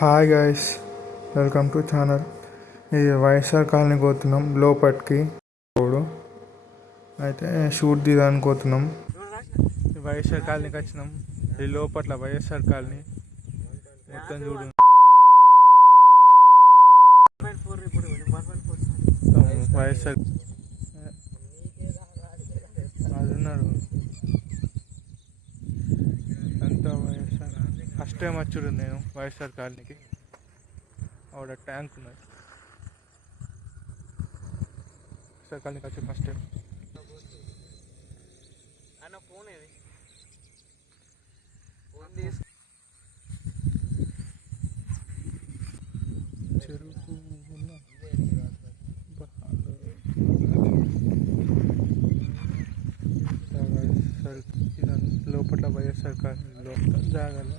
Hi guys, welcome to channel. ఇది YSR colony పోతున్నాం లోపటికి. అయితే షూట్ తీయడానికి పోతున్నాం. వైఎస్ఆర్ కాలనీకి వచ్చినాం. ఈ లోపట్ల వైఎస్ఆర్ కాలనీ మొత్తం చూడు. వైఎస్ఆర్ అది ఉన్నారు అంతా వైఎస్ఆర్. ఫస్ట్ టైం వచ్చుడు నేను వైఎస్ఆర్ కాలనీకి. ఆవిడ ట్యాంక్ ఉన్నది. వైఎస్ఆర్ కాలనీకి వచ్చి ఫస్ట్ టైం. చెరుకు లోపల వైఎస్ఆర్ కాలనీలో జాగాలి.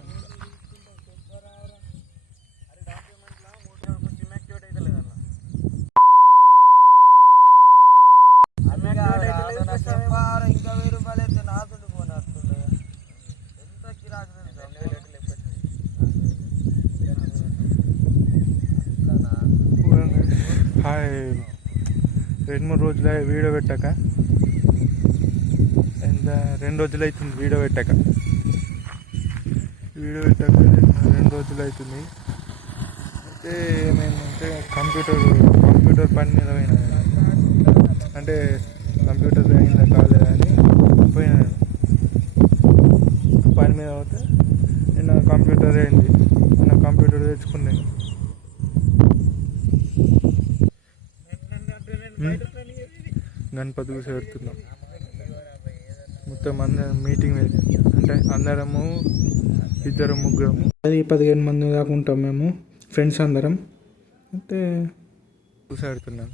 హాయ్, 2-3 రోజులు వీడియో పెట్టాక, ఎంత 2 రోజులు అవుతుంది వీడియో పెట్టాక 2 రోజులు అవుతుంది. అయితే ఏమైందంటే కంప్యూటర్ పని మీద పోయినా. అంటే కంప్యూటర్ అయిందా కాలేదా అని పోయినా. పని మీద పోతే నిన్న కంప్యూటర్ అయింది. నిన్న కంప్యూటర్ తెచ్చుకున్నాను. గణపతి కూర్చో పెడుతున్నాం. మొత్తం అందరం మీటింగ్ అంటే అందరము 2-3 10-15 మంది దాకా ఉంటాం మేము, ఫ్రెండ్స్ అందరం. అయితే కూర్చోబెడుతున్నాం.